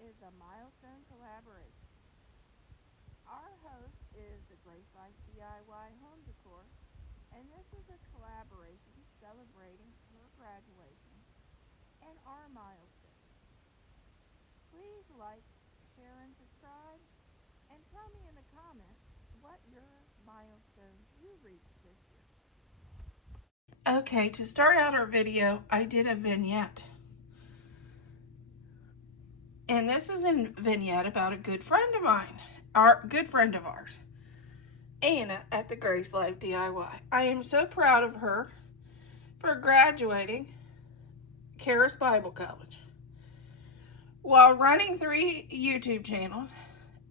is a Millstone Collaboration. Our host is the Grace Life DIY Home Decor, and this is a collaboration celebrating her graduation and our milestones. Please like, share, and subscribe, and tell me in the comments what your milestones you reached this year. Okay, to start out our video, I did a vignette. And this is a vignette about a good friend of mine, our good friend of ours, Anna at the Grace Life DIY. I am so proud of her for graduating Charis Bible College while running 3 YouTube channels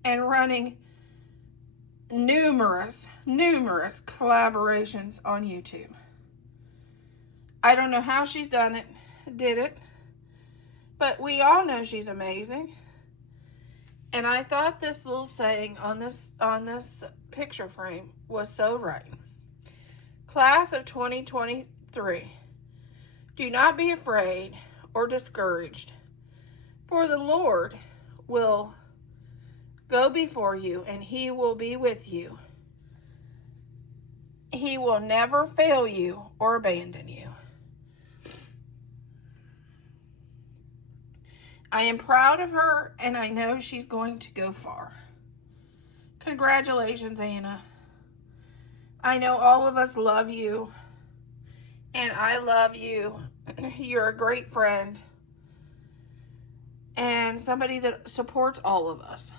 and running numerous collaborations on YouTube. I don't know how she's did it, but we all know she's amazing. And I thought this little saying on this picture frame was so right. Class of 2023, do not be afraid or discouraged, for the Lord will go before you and He will be with you. He will never fail you or abandon you. I am proud of her, and I know she's going to go far. Congratulations, Anna. I know all of us love you, and I love you. You're a great friend, and somebody that supports all of us.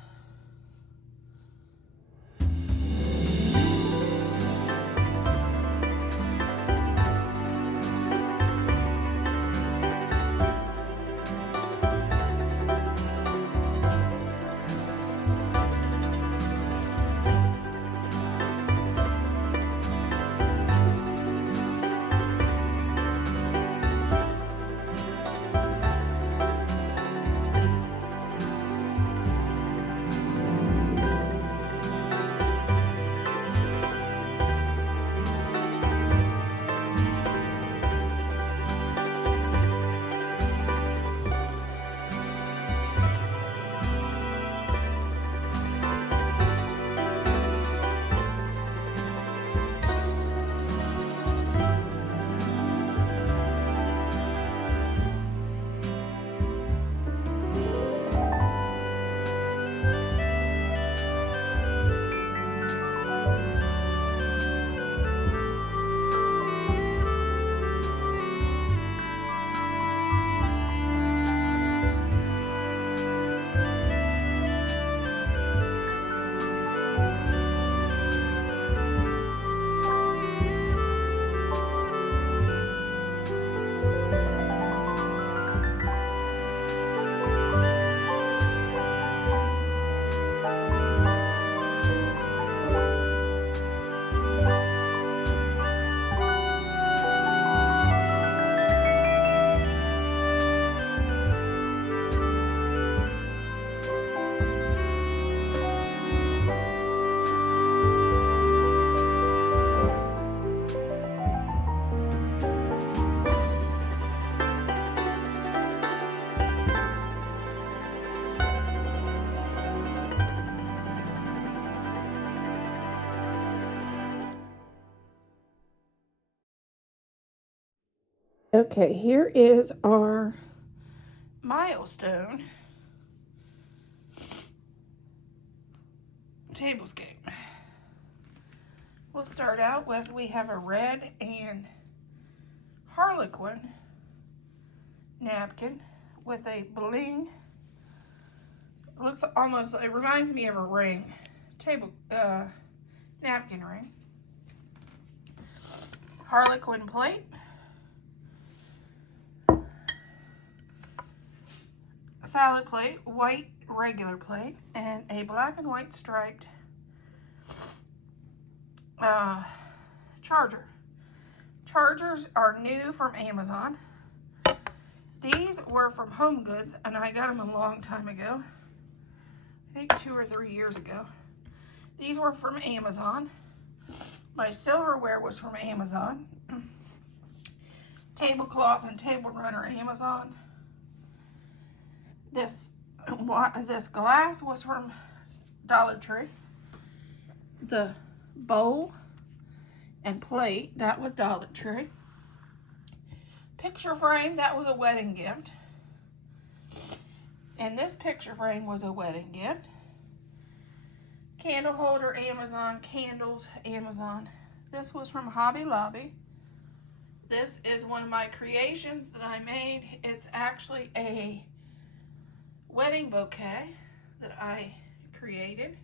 Okay, here is our milestone tablescape. We'll start out with, we have a red and harlequin napkin with a bling. It looks almost, it reminds me of a ring, napkin ring. Harlequin plate. Salad plate, white regular plate, and a black and white striped charger. Chargers are new from Amazon. These were from Home Goods, and I got them a long time ago. I think 2 or 3 years ago. These were from Amazon. My silverware was from Amazon. Tablecloth and table runner, Amazon. This This glass was from Dollar Tree. The bowl and plate, that was Dollar Tree. Picture frame, that was a wedding gift. And this picture frame was a wedding gift. Candle holder, Amazon. Candles, Amazon. This was from Hobby Lobby. This is one of my creations that I made. It's actually a wedding bouquet that I created.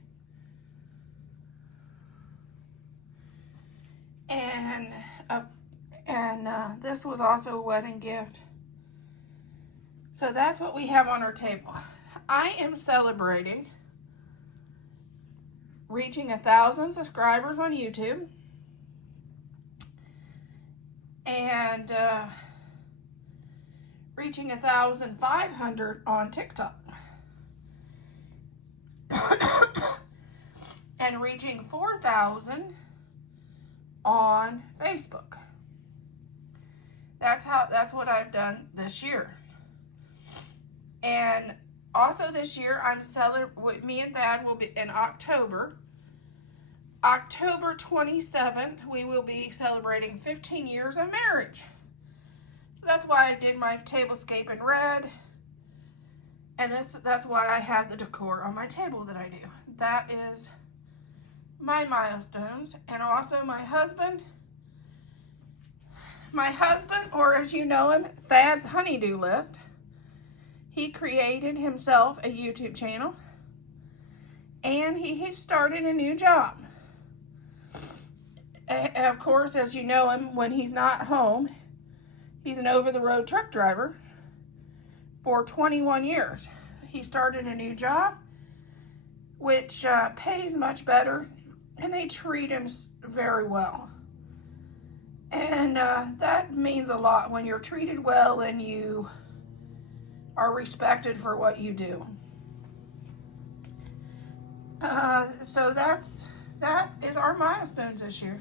And this was also a wedding gift. So that's what we have on our table. I am celebrating reaching 1,000 subscribers on YouTube and reaching 1,500 on TikTok and reaching 4,000 on Facebook. That's what I've done this year. And also this year, me and Thad will be in October. October 27th, we will be celebrating 15 years of marriage. So that's why I did my tablescape in red. And that's why I have the decor on my table that I do. That is my milestones. And also my husband, or as you know him, Thad's honeydew list. He created himself a YouTube channel, and he started a new job. Of course, as you know him, when he's not home, he's an over-the-road truck driver for 21 years. He started a new job, which pays much better, and they treat him very well. And that means a lot when you're treated well and you are respected for what you do. So that is our milestones this year.